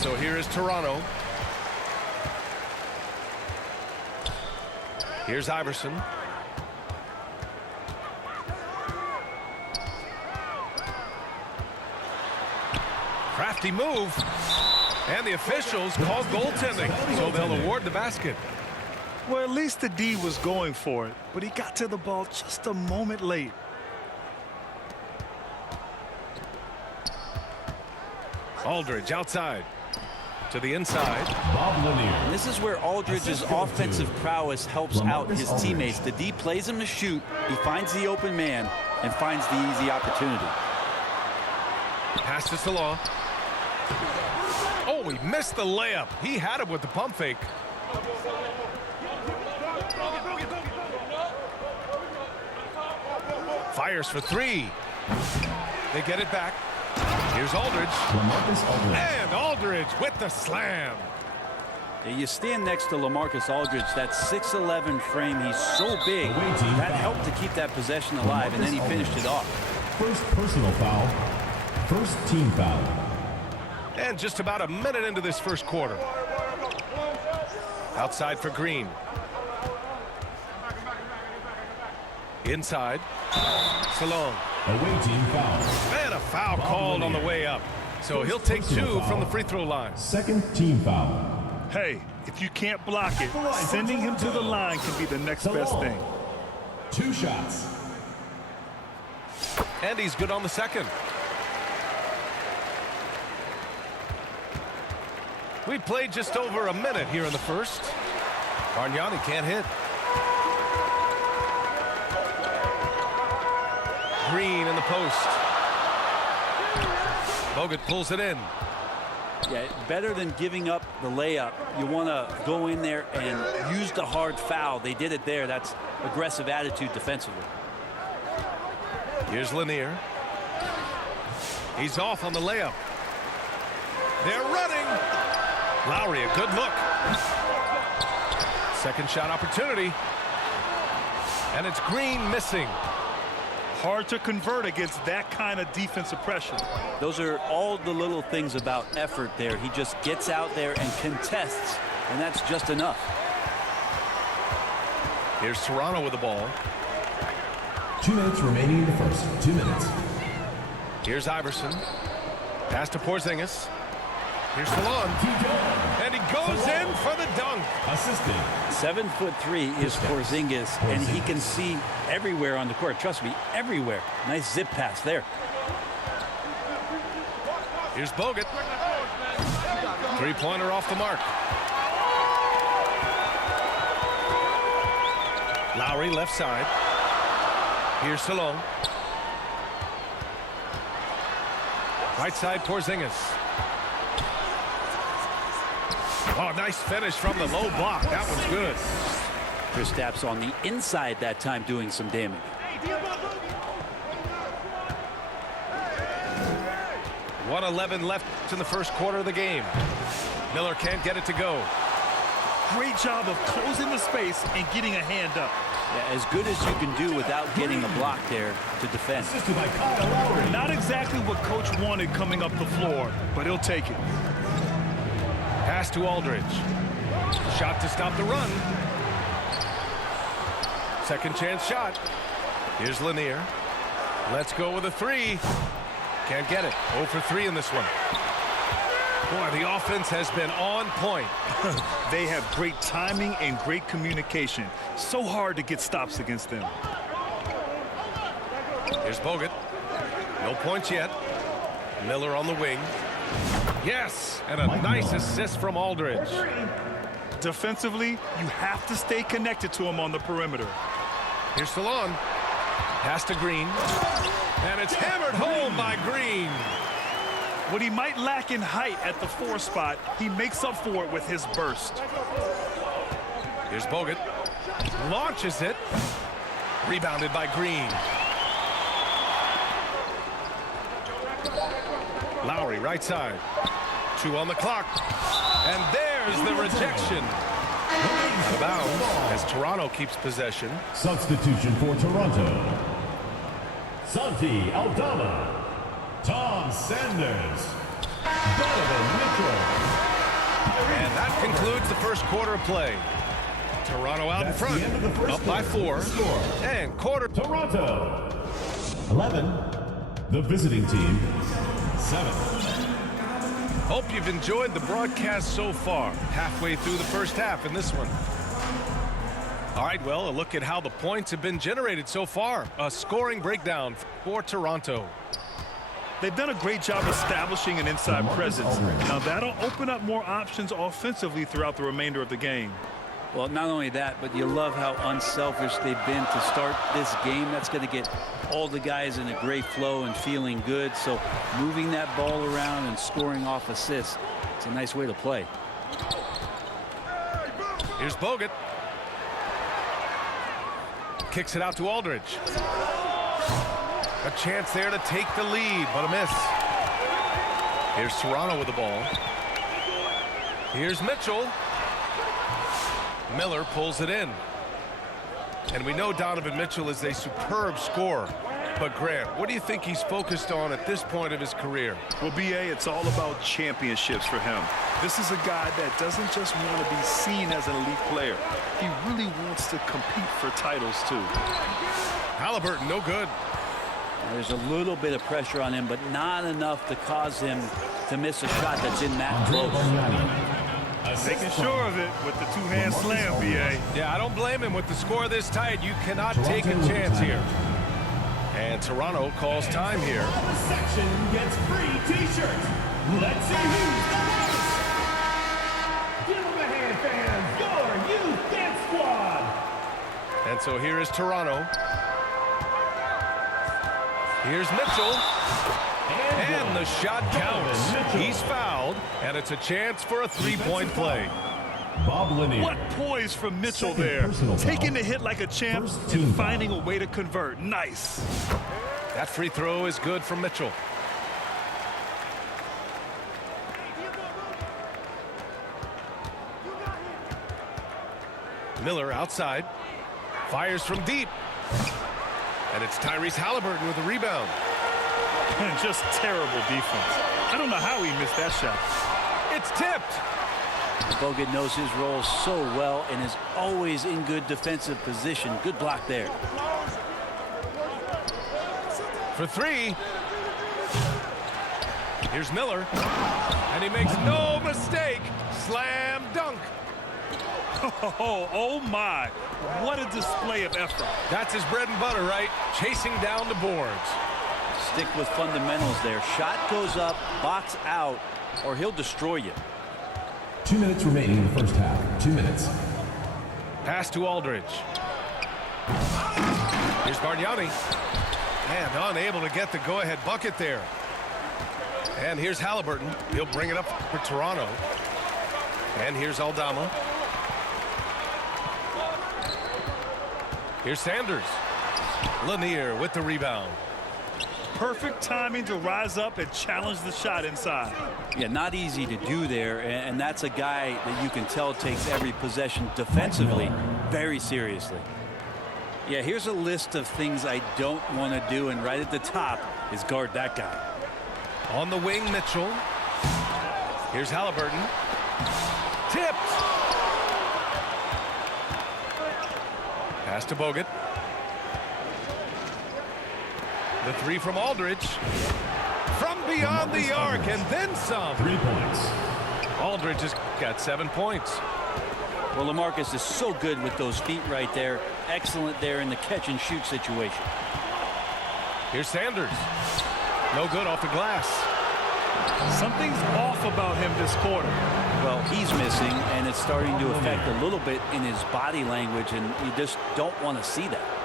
So here is Toronto. Here's Iverson. Crafty move. And the officials called goaltending, so they'll award the basket. Well, at least the D was going for it, but he got to the ball just a moment late. Aldridge outside to the inside. And this is where Aldridge's offensive prowess helps out his teammates. The D plays him to shoot. He finds the open man and finds the easy opportunity. Pass to Salon. Oh, he missed the layup. He had him with the pump fake. Fires for three. They get it back. Here's Aldridge. And Aldridge with the slam. You stand next to LaMarcus Aldridge, that 6'11" frame. He's so big. That helped to keep that possession alive, and then he finished it off. First personal foul. First team foul. And just about a minute into this first quarter. Outside for Green. Inside. Salon. Away team foul. And a foul called on the way up. So he'll take two from the free throw line. Second team foul. Hey, if you can't block it, sending him to the line can be the next best thing. 2 shots. And he's good on the second. We played just over a minute here in the first. Bargnani can't hit. Green in the post. Bogut pulls it in. Yeah, better than giving up the layup. You want to go in there and use the hard foul. They did it there. That's aggressive attitude defensively. Here's Lanier. He's off on the layup. They're running. Lowry, a good look. Second shot opportunity. And it's Green missing. Hard to convert against that kind of defensive pressure. Those are all the little things about effort there. He just gets out there and contests, and that's just enough. Here's Toronto with the ball. 2 minutes remaining in the first. 2 minutes. Here's Iverson. Pass to Porzingis. Here's Salon. And he goes in for the dunk. Assisted. 7'3" is Porzingis, and he can see everywhere on the court. Trust me, everywhere. Nice zip pass there. Here's Bogut. Three-pointer off the mark. Lowry left side. Here's Salon. Right side, Porzingis. Oh, nice finish from the low block. That one's good. Kristaps on the inside that time doing some damage. .111 left in the first quarter of the game. Miller can't get it to go. Great job of closing the space and getting a hand up. Yeah, as good as you can do without getting a block there to defend. Assisted by Kyle Lowry. Not exactly what coach wanted coming up the floor, but he'll take it. Pass to Aldridge. Shot to stop the run. Second chance shot. Here's Lanier. Let's go with a three. Can't get it. 0 for 3 in this one. Boy, the offense has been on point. They have great timing and great communication. So hard to get stops against them. Here's Bogut. No points yet. Miller on the wing. Yes, and a nice assist from Aldridge. Defensively, you have to stay connected to him on the perimeter. Here's Salon. Pass to Green. And it's hammered home by Green. What he might lack in height at the 4 spot, he makes up for it with his burst. Here's Bogut. Launches it. Rebounded by Green. Lowry, right side. 2 on the clock. And there's the rejection. Out of bounds as Toronto keeps possession. Substitution for Toronto. Santi Aldama. Tom Sanders. And that concludes the first quarter of play. Toronto out in front, up by 4. And quarter. Toronto 11. The visiting team 7. Hope you've enjoyed the broadcast so far. Halfway through the first half in this one. All right, well, a look at how the points have been generated so far. A scoring breakdown for Toronto. They've done a great job establishing an inside presence. Now that'll open up more options offensively throughout the remainder of the game. Well, not only that, but you love how unselfish they've been to start this game. That's going to get all the guys in a great flow and feeling good. So moving that ball around and scoring off assists, it's a nice way to play. Here's Bogut. Kicks it out to Aldridge. A chance there to take the lead, but a miss. Here's Toronto with the ball. Here's Mitchell. Miller pulls it in. And we know Donovan Mitchell is a superb scorer. But Grant, what do you think he's focused on at this point of his career? Well, B.A., it's all about championships for him. This is a guy that doesn't just want to be seen as an elite player. He really wants to compete for titles, too. Halliburton, no good. There's a little bit of pressure on him, but not enough to cause him to miss a shot that's in that close. Making sure of it with the two-hand slam, B.A. Yeah, I don't blame him. With the score this tight, you cannot take a chance here. And Toronto calls time here. The section gets free T-shirts. Let's see who's the hottest. Give them a hand, fans. Your youth dance squad. And so here is Toronto. Here's Mitchell. And the shot counts. He's fouled, and it's a chance for a three-point play. Bob Lanier. What poise from Mitchell Second there. personal foul. Taking the hit like a champ First team and foul. finding a way to convert. Nice. That free throw is good from Mitchell. Miller outside. Fires from deep. And it's Tyrese Halliburton with the rebound. Just terrible defense. I don't know how he missed that shot. It's tipped. Bogut knows his role so well and is always in good defensive position. Good block there. For three. Here's Miller. And he makes no mistake. Slam dunk. Oh my. What a display of effort. That's his bread and butter, right? Chasing down the boards. Stick with fundamentals there. Shot goes up, box out, or he'll destroy you. 2 minutes remaining in the first half. 2 minutes. Pass to Aldridge. Here's Bargnani. And unable to get the go-ahead bucket there. And here's Halliburton. He'll bring it up for Toronto. And here's Aldama. Here's Sanders. Lanier with the rebound. Perfect timing to rise up and challenge the shot inside. Yeah, not easy to do there, and that's a guy that you can tell takes every possession defensively very seriously. Yeah, here's a list of things I don't want to do, and right at the top is guard that guy. On the wing, Mitchell. Here's Halliburton. Tipped. Pass to Bogut. The three from Aldridge. From beyond the arc, and then some. 3 points. Aldridge has got 7 points. Well, LaMarcus is so good with those feet right there. Excellent there in the catch and shoot situation. Here's Sanders. No good off the glass. Something's off about him this quarter. Well, he's missing, and it's starting to affect a little bit in his body language, and you just don't want to see that.